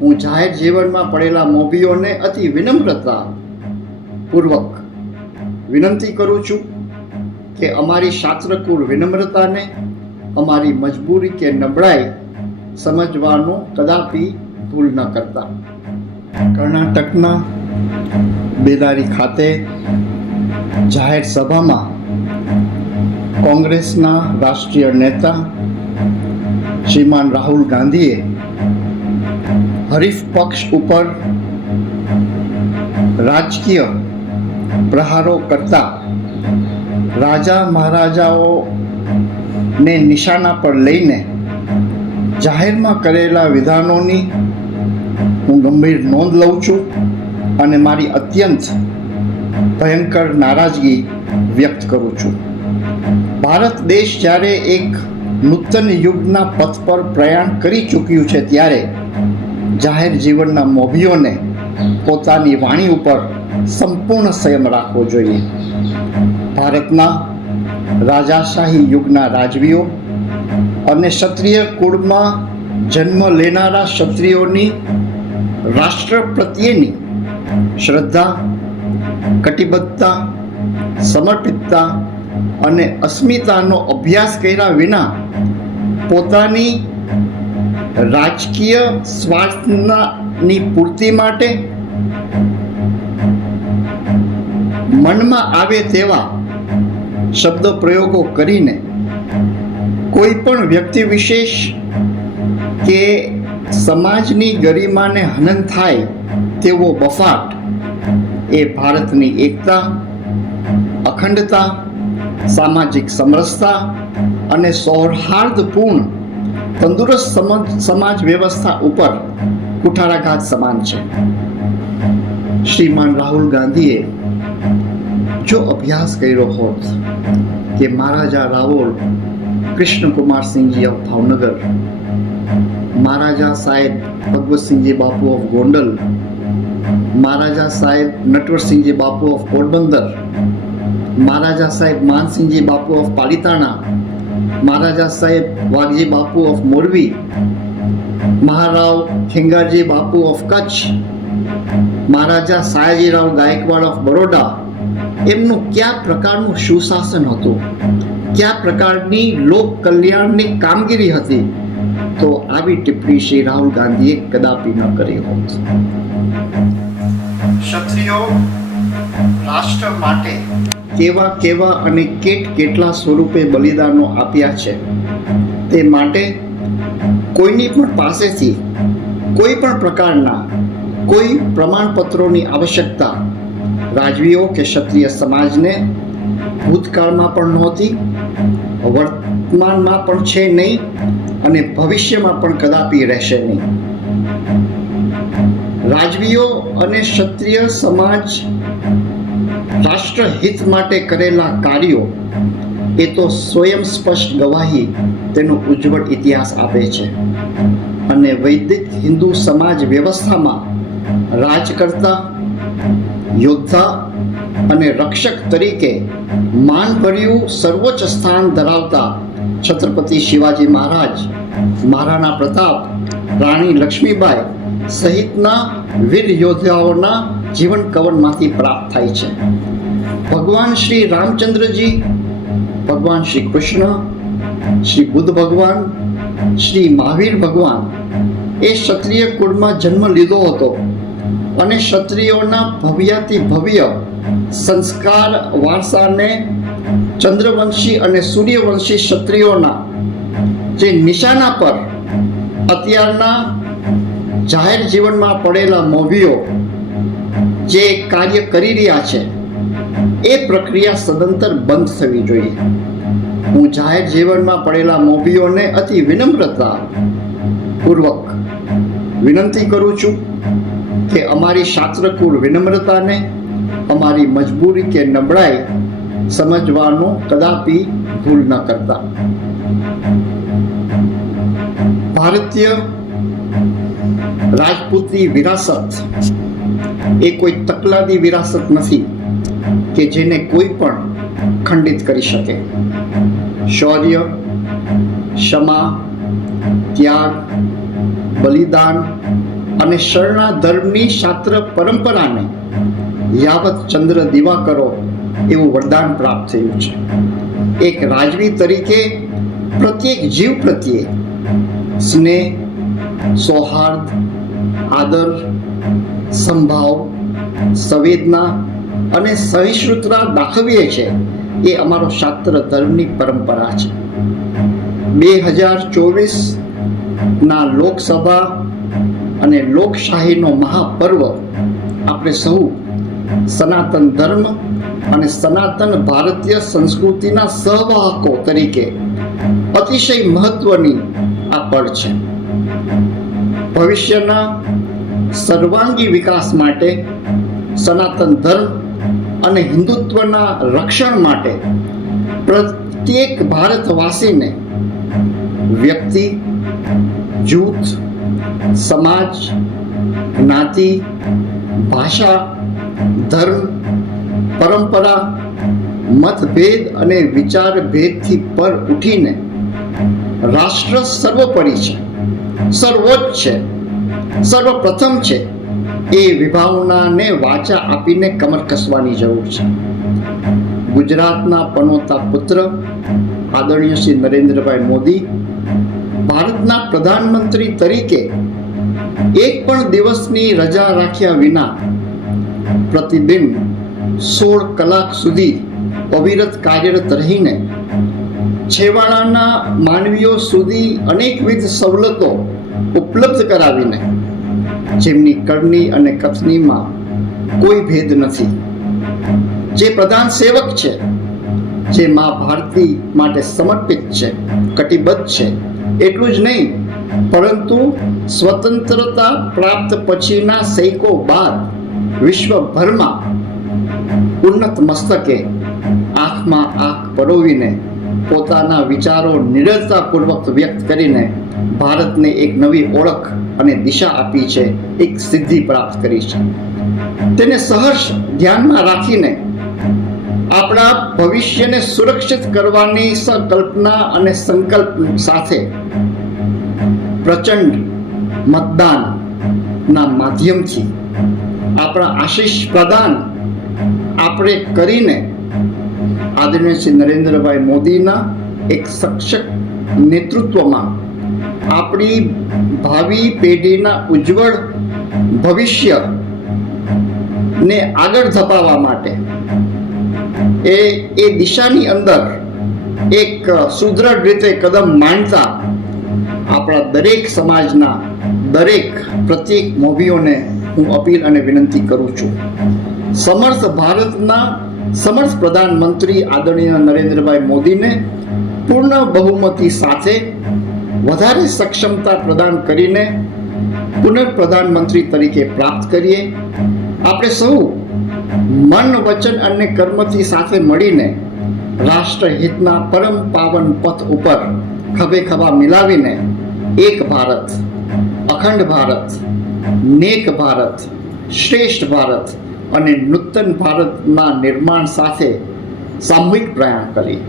હું જાહેર જીવનમાં પડેલા મોભીઓને અતિ વિનમ્રતા પૂર્વક વિનંતી કરું છું કે અમારી શાસ્ત્રકુળ વિનમ્રતાને અમારી મજબૂરી કે નબળાઈ સમજવાનું કદાપી ભૂલ ન કરતા. કર્ણાટકના બેલારી ખાતે જાહેર સભામાં કોંગ્રેસના રાષ્ટ્રીય નેતા શ્રીમાન રાહુલ ગાંધીએ હરીફ પક્ષ ઉપર રાજકીય પ્રહારો કરતા રાજા મહારાજાઓને નિશાના પર લઈને જાહેરમાં કરેલા વિધાનોની હું ગંભીર નોંધ લઉં છું અને મારી અત્યંત ભયંકર નારાજગી વ્યક્ત કરું છું. ભારત દેશ જ્યારે એક નૂતન યુગના પથ પર પ્રયાણ કરી ચૂક્યું છે ત્યારે જાહેર જીવનના મોભીઓને પોતાની વાણી ઉપર સંપૂર્ણ સંયમ રાખવો જોઈએ. ભારતના રાજાશાહી યુગના રાજવીઓ અને ક્ષત્રિય કુળમાં જન્મ લેનારા ક્ષત્રિયોની રાષ્ટ્ર પ્રત્યેની શ્રદ્ધા, કટિબદ્ધતા, સમર્પિતતા અને અસ્મિતાનો અભ્યાસ કર્યા વિના પોતાની રાજકીય સ્વાર્થની પૂર્તિ માટે મનમાં આવે તેવા શબ્દ પ્રયોગો કરીને કોઈ પણ વ્યક્તિ વિશેષ કે સમાજની ગરિમાને હનન થાય તેવો બફાટ એ ભારતની એકતા, અખંડતા, સામાજિક સમરસતા અને સૌહાર્દપૂર્ણ તંદુરસ્ત સમાજ વ્યવસ્થા ઉપર કુઠારાઘાત સમાન છે. શ્રીમાન રાહુલ ગાંધીએ જો અભ્યાસ કર્યો હોત કે મહારાજા રાવોલ કૃષ્ણકુમારસિંહજી ઓફ ભાવનગર, મહારાજા સાહેબ ભગવતસિંહજી બાપુ ઓફ ગોંડલ, મહારાજા સાહેબ નટવરસિંહજી બાપુ ઓફ પોરબંદર, મહારાજા સાહેબ માનસિંહજી બાપુ ઓફ પાલિતાણા, મહારાજા સાહેબ વાઘજી બાપુ of Morbi, Maharao Khengarji Bapu of Kutch, Maharaja Sayajirao Gaekwad of Baroda, એમનું કયા પ્રકારનું સુશાસન હતું, કયા પ્રકારની લોક કલ્યાણની કામગીરી હતી, તો આવી ટિપ્પણી શ્રી રાહુલ ગાંધીએ કદાપી ન કરી હોત. ક્ષત્રિયો રાષ્ટ્ર માટે કેવા અને કેટલા સ્વરૂપે બલિદાનો આપ્યા છે તે માટે કોઈની પણ પાસેથી કોઈ પણ પ્રકારના કોઈ પ્રમાણપત્રોની આવશ્યકતા રાજવીઓ કે ક્ષત્રિય સમાજને ભૂતકાળમાં પણ નહોતી, વર્તમાનમાં પણ છે નહીં અને ભવિષ્યમાં પણ કદાપી રહેશે નહીં. રાજવીઓ અને ક્ષત્રિય સમાજ રાષ્ટ્રહિત માટે કરેલા કાર્યો એ તો સ્વયં સ્પષ્ટ ગવાહી તેનો ઉજ્જવળ ઇતિહાસ આપે છે અને વૈદિક હિન્દુ સમાજ વ્યવસ્થામાં રાજકર્તા, યોદ્ધા અને રક્ષક તરીકે માનભર્યું સર્વોચ્ચ સ્થાન ધરાવતા છત્રપતિ શિવાજી મહારાજ, મહારાણા પ્રતાપ, રાણી લક્ષ્મીબાઈ સહિતના વીર યોદ્ધાઓના જીવન કવનમાંથી પ્રાપ્ત થાય છે. ભગવાન શ્રી રામચંદ્રજી, ભગવાન શ્રી કૃષ્ણ, શ્રી બુદ્ધ ભગવાન, શ્રી મહાવીર ભગવાન એ ક્ષત્રિય કુળમાં જન્મ લીધો હતો અને ક્ષત્રિયોના ભવ્યાતિ ભવ્ય સંસ્કાર વારસાને ચંદ્રવંશી અને સૂર્યવંશી ક્ષત્રિયોના જે નિશાના પર અત્યારના જાહેર જીવનમાં પડેલા મોભીઓ જે કાર્ય કરી રહ્યા છે એ પ્રક્રિયા સદંતર બંધ થવી જોઈએ. હું જાહેર જીવનમાં પડેલા મોભીઓને અતિ વિનમ્રતા પૂર્વક વિનંતી કરું છું કે અમારી શાસ્ત્રકુળ વિનમ્રતાને અમારી મજબૂરી કે નબળાઈ સમજવાનું કદાપી ભૂલ ન કરતા. ભારતીય રાજપૂતની વિરાસત એ કોઈ તકલાદી વિરાસત નથી કે જેને કોઈ પણ ખંડિત કરી શકે. શૌર્ય, ક્ષમા, ત્યાગ, બલિદાન અને શરણા ધર્મની શાસ્ત્ર પરંપરાને યાવત ચંદ્ર દીવા કરો એવું વરદાન પ્રાપ્ત થયું છે. એક રાજવી તરીકે પ્રત્યેક જીવ પ્રત્યે સ્નેહ, સૌહાર્દ, આદર, સંભાવ, સંવેદના અને સહિષ્ણુતા દાખવીએ છે એ અમારો શાસ્ત્ર ધર્મની પરંપરા છે. 2024ના લોકસભા અને લોકશાહીનો મહાપર્વ આપણે સૌ સનાતન ધર્મ અને સનાતન ભારતીય સંસ્કૃતિના સહવાહકો તરીકે અતિશય મહત્વની આ પળ છે. ભવિષ્યના સર્વાંગી વિકાસ માટે, સનાતન ધર્મ અને હિન્દુત્વના રક્ષણ માટે પ્રત્યેક ભારતવાસીને વ્યક્તિ, જૂથ, સમાજ, જ્ઞાતિ, ભાષા, ધર્મ, પરંપરા, મતભેદ અને વિચારભેદથી પર ઉઠીને રાષ્ટ્ર સર્વોપરી છે, સર્વોચ્ચ છે, સર્વપ્રથમ છે એ વિભાવનાને વાચા આપીને કમર કસવાની જરૂર છે. ગુજરાતના પનોતા પુત્ર આદરણીય શ્રી નરેન્દ્રભાઈ મોદી ભારતના પ્રધાનમંત્રી તરીકે એક પણ દિવસની રજા રાખ્યા વિના પ્રતિદિન 16 કલાક સુધી અવિરત કાર્યરત રહીને છેવાડાના માનવીઓ સુધી અનેકવિધ સવલતો ઉપલબ્ધ કરાવીને જેમની કરણી અને કથનીમાં કોઈ ભેદ નથી, જે પ્રધાન સેવક છે, જે મા ભારતી માટે સમર્પિત છે, કટિબદ્ધ છે, એટલું જ નહીં પરંતુ સ્વતંત્રતા પ્રાપ્ત પછીના સૈકો બાદ વિશ્વભરમાં ઉન્નત મસ્તકે આંખમાં આંખ પરોવીને પોતાના વિચારો નિડરતાપૂર્વક વ્યક્ત કરીને ભારતને એક નવી ઓળખ અને દિશા આપી છે, એક સિદ્ધિ પ્રાપ્ત કરી છે. તેને સહર્ષ ધ્યાનમાં રાખીને આપણા ભવિષ્યને સુરક્ષિત કરવાની સંકલ્પના અને સંકલ્પ સાથે પ્રચંડ મતદાનના માધ્યમથી આપણા આશીષ પ્રદાન આપણે કરીને આદરણીય શ્રી નરેન્દ્રભાઈ મોદીના એક સક્ષમ નેતૃત્વમાં આપણી ભાવિ પેઢીના ઉજ્જવળ ભવિષ્યને આગળ ધપાવવા માટે એ દિશાની અંદર એક સુદૃઢ રીતે કદમ માંડતા આપણા દરેક સમાજના દરેક પ્રત્યેક મોભીઓને હું અપીલ અને વિનંતી કરું છું. સમર્થ ભારતના સમર્થ પ્રધાનમંત્રી આદરણીય નરેન્દ્રભાઈ મોદીને પૂર્ણ બહુમતી સાથે વધારે સક્ષમતા પ્રદાન કરીને પુનઃપ્રધાનમંત્રી તરીકે પ્રાપ્ત કરીએ. આપણે સૌ મન, વચન અને કર્મથી સાથે મળીને રાષ્ટ્રહિતના પરમ પાવન પથ ઉપર ખભે ખભા મિલાવીને એક ભારત, અખંડ ભારત, નેક ભારત, શ્રેષ્ઠ ભારત અને નૂતન ભારતના નિર્માણ સાથે સામૂહિક પ્રયાણ કરીએ.